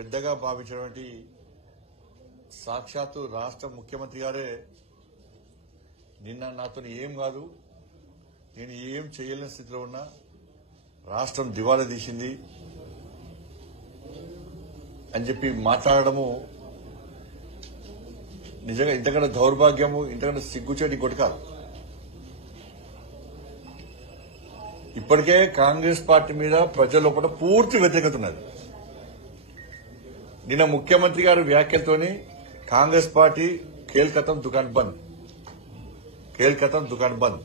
పెద్దగా భావించినటువంటి సాక్షాత్తు రాష్ట్ర ముఖ్యమంత్రి గారే నిన్న నాతో ఏం కాదు, నేను ఏం చేయలేని స్థితిలో ఉన్నా, రాష్ట్రం దివాలా తీసింది అని చెప్పి మాట్లాడడము నిజంగా ఇంతకంటే దౌర్భాగ్యము, ఇంతకంటే సిగ్గుచేటి ఇంకోటి కాదు. ఇప్పటికే కాంగ్రెస్ పార్టీ మీద ప్రజల లోపల పూర్తి వ్యతిరేకత ఉన్నది. నిన్న ముఖ్యమంత్రి గారి వ్యాఖ్యలతోని కాంగ్రెస్ పార్టీ కేల్కతం దుకాన్ బంద్, కేల్కతం దుకాన్ బంద్.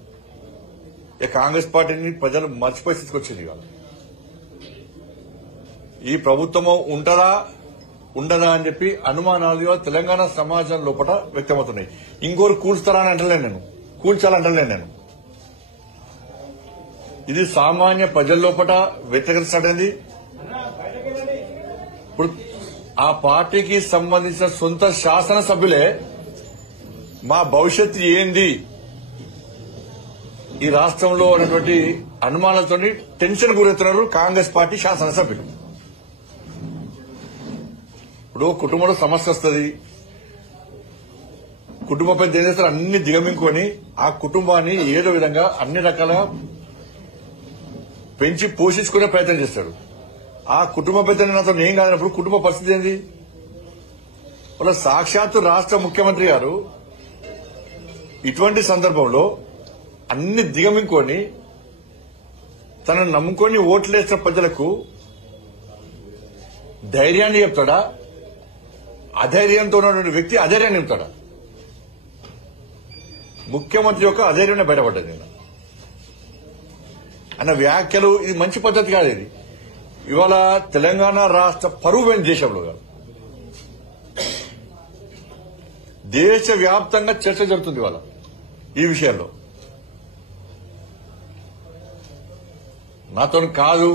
ఇక కాంగ్రెస్ పార్టీని ప్రజలు మర్చిపోయి తీసుకొచ్చింది. ఇవాళ ఈ ప్రభుత్వము ఉంటదా ఉండదా అని చెప్పి అనుమానాలు తెలంగాణ సమాజం లోపల వ్యక్తమవుతున్నాయి. ఇంకోరు కూల్స్తారా అని అంటలేను నేను, కూల్చాలంటలేను నేను. ఇది సామాన్య ప్రజల లోపల వ్యతిరేకత స్టార్ట్ అయింది. ఇప్పుడు ఆ పార్టీకి సంబంధించిన సొంత శాసనసభ్యులే మా భవిష్యత్తు ఏంది ఈ రాష్ట్రంలో ఉన్నటువంటి అనుమానాలతో టెన్షన్ గురవుతున్నారు కాంగ్రెస్ పార్టీ శాసనసభ్యులు. ఇప్పుడు కుటుంబంలో సమస్య వస్తుంది, కుటుంబ పెద్ద ఏం చేస్తారు, అన్ని దిగమింగుకొని ఆ కుటుంబాన్ని ఏదో విధంగా అన్ని రకాలుగా పెంచి పోషించుకునే ప్రయత్నం చేస్తాడు. ఆ కుటుంబ పెద్ద నాతో ఏం కాదన్నప్పుడు కుటుంబ పరిస్థితి ఏంది? వాళ్ళ సాక్షాత్తు రాష్ట్ర ముఖ్యమంత్రి గారు ఇటువంటి సందర్భంలో అన్ని దిగమింగుకొని తనను నమ్ముకొని ఓట్లేసిన ప్రజలకు ధైర్యాన్ని చెప్తాడా? అధైర్యంతో ఉన్నటువంటి వ్యక్తి అధైర్యాన్ని చెప్తాడా? ముఖ్యమంత్రి యొక్క అధైర్యాన్ని బయటపడ్డది నేను అన్న వ్యాఖ్యలు. ఇది మంచి పద్ధతి కాదు. ఇది ఇవాళ తెలంగాణ రాష్ట్ర పరువు దేశంలో కాదు, దేశవ్యాప్తంగా చర్చ జరుగుతుంది ఇవాళ ఈ విషయంలో. నాతో కాదు,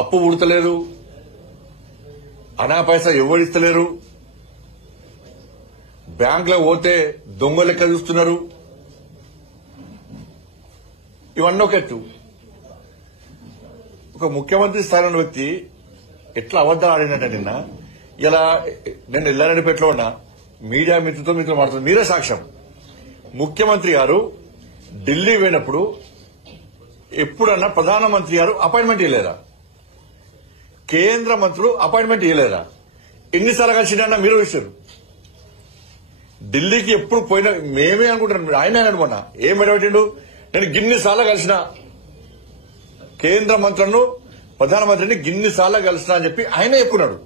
అప్పు ఉడతలేదు, అనా పైసా ఎవరిస్తలేరు, బ్యాంకులో పోతే దొంగ లెక్క చూస్తున్నారు, ఇవన్నీ ఒక ఎత్తు. ఒక ముఖ్యమంత్రి స్థాయిలో వ్యక్తి ఎట్లా అబద్దాలు ఆడినట్ట నిన్న. ఇలా నేను ఎల్లారెడ్డిపేటలో ఉన్నా, మీడియా మిత్రులతో మాట్లాడుతున్నా, మీరే సాక్ష్యం. ముఖ్యమంత్రి గారు ఢిల్లీ పోయినప్పుడు ఎప్పుడన్నా ప్రధానమంత్రి గారు అపాయింట్మెంట్ ఇవ్వలేదా? కేంద్ర మంత్రులు అపాయింట్మెంట్ ఇవ్వలేదా? ఎన్నిసార్లు కలిసినా మీరు ఇచ్చారు. ఢిల్లీకి ఎప్పుడు పోయినా మేమే అనుకుంటున్నాం, ఆయన అనుకున్నా ఏం పెట్టిండు, నేను గిన్నిసార్లు కలిసిన కేంద్ర మంత్రులను, ప్రధానమంత్రిని గిన్నిసార్లు కలిసిన అని చెప్పి ఆయన చెప్పుకున్నాడు.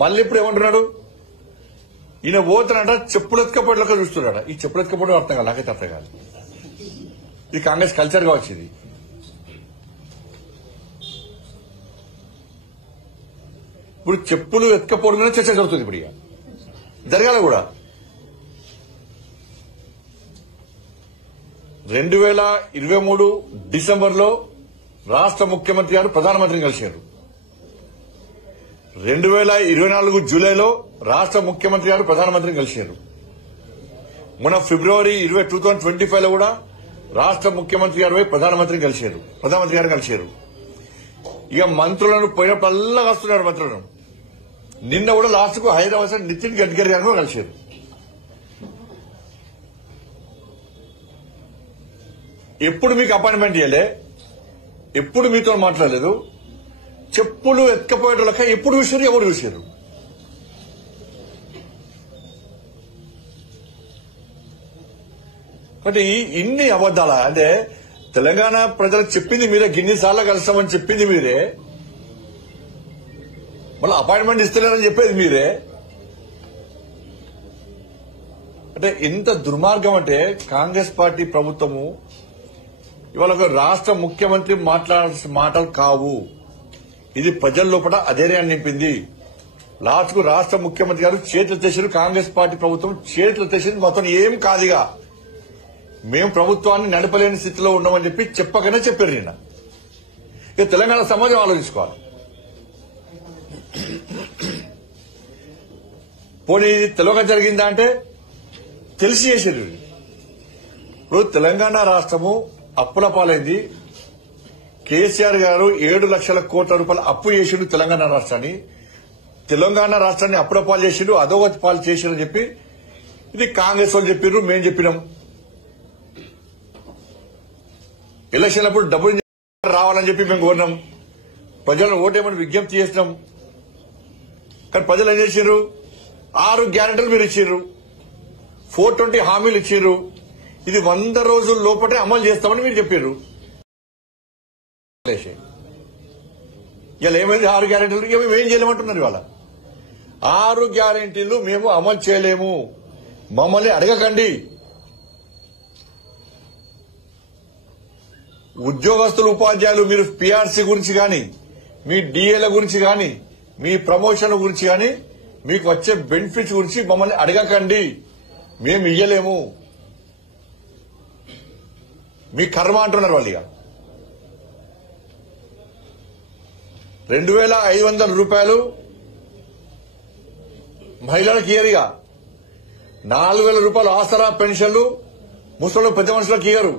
మళ్ళీ ఇప్పుడు ఏమంటున్నాడు, ఈయన పోతున్నట చెప్పులెత్తుకపోయేలాగా చూస్తున్నాడు. ఈ చెప్పులెత్తుకపోవడం అర్థం కాదు, నాకైతే అర్థం కాదు. ఇది కాంగ్రెస్ కల్చర్ గా వచ్చింది. ఇప్పుడు చెప్పులు ఎత్తుకపోవడం మీద చర్చ జరుగుతుంది. ఇప్పుడు ఇక జరగాల కూడా. 2023 డిసెంబర్లో రాష్ట్ర ముఖ్యమంత్రి గారు ప్రధానమంత్రిని కలిశారు. 2024 జూలైలో రాష్ట్ర ముఖ్యమంత్రి గారు ప్రధానమంత్రిని కలిశారు. మొన్న ఫిబ్రవరి 2025 లో కూడా రాష్ట్ర ముఖ్యమంత్రి గారు ప్రధానమంత్రి గారు కలిశారు. ఇక మంత్రులను పోయినప్పుడల్లా వస్తున్నారు మంత్రులను. నిన్న కూడా లాస్ట్ కు హైదరాబాద్ నితిన్ గడ్కరీ గారు కూడా కలిశారు. ఎప్పుడు మీకు అపాయింట్మెంట్ ఇవ్వలే, ఎప్పుడు మీతో మాట్లాడలేదు. చెప్పులు ఎత్తుకపోయేటోళ్ళక ఎప్పుడు చూశారు, ఎవరు చూశారు? కాబట్టి ఇన్ని అబద్దాల అంటే తెలంగాణ ప్రజలకు చెప్పింది మీరే, గిన్నిసార్లు కలుస్తామని చెప్పింది మీరే, మళ్ళీ అపాయింట్మెంట్ ఇస్తలేరని చెప్పేది మీరే. అంటే ఎంత దుర్మార్గం అంటే కాంగ్రెస్ పార్టీ ప్రభుత్వము ఇవాళ ఒక రాష్ట్ర ముఖ్యమంత్రి మాట్లాడాల్సిన మాటలు కావు. ఇది ప్రజల లోపల అధైర్యాన్ని నింపింది. లాస్ట్ కు రాష్ట్ర ముఖ్యమంత్రి గారు చేతులు తెచ్చారు, కాంగ్రెస్ పార్టీ ప్రభుత్వం చేతులు తెచ్చింది. మొత్తం ఏం కాదుగా, మేము ప్రభుత్వాన్ని నడపలేని స్థితిలో ఉన్నామని చెప్పి చెప్పకనే చెప్పారు నిన్న. ఇక తెలంగాణ సమాజం ఆలోచించుకోవాలి. పోనీ తెలియక జరిగిందా అంటే తెలిసి చేశారు. ఇప్పుడు తెలంగాణ రాష్ట్రము అప్పుల పాలైంది, కేసీఆర్ గారు 7 లక్షల కోట్ల రూపాయలు అప్పు చేసిండు తెలంగాణ రాష్ట్రాన్ని అప్పుడపాలు చేసిండు, అధోగతి పాలు చేసిండు అని చెప్పి ఇది కాంగ్రెస్ వాళ్ళు చెప్పిర్రు, మేం చెప్పినాం. ఎలక్షన్ అప్పుడు డబ్బులు రావాలని చెప్పి మేము కోరినాం, ప్రజలను ఓటేమని విజ్ఞప్తి చేసినాం. కానీ ప్రజలు ఏం చేసిర్రు? 6 గ్యారెంటీలు మీరు ఇచ్చిర్రు, 420 హామీలు ఇచ్చిర్రు. ఇది 100 రోజుల లోపటే అమలు చేస్తామని మీరు చెప్పారు. ఇలా ఏమైంది? 6 గ్యారెంటీలు మేము ఏం చేయలేమంటున్నారు. ఇవాళ 6 గ్యారెంటీలు మేము అమలు చేయలేము, మమ్మల్ని అడగకండి. ఉద్యోగస్తులు ఉపాధ్యాయులు మీరు పీఆర్సీ గురించి కానీ, మీ డిఏల గురించి కానీ, మీ ప్రమోషన్ గురించి కానీ, మీకు వచ్చే బెనిఫిట్స్ గురించి మమ్మల్ని అడగకండి, మేము ఇయ్యలేము, మీ కర్మ అంటున్నారు వాళ్ళు. ఇక 2,500 రూపాయలు మహిళలకు ఇయరుగా, 4,000 రూపాయలు ఆసరా పెన్షన్లు ముసలి పెద్ద మనుషులకు ఇయ్యరు.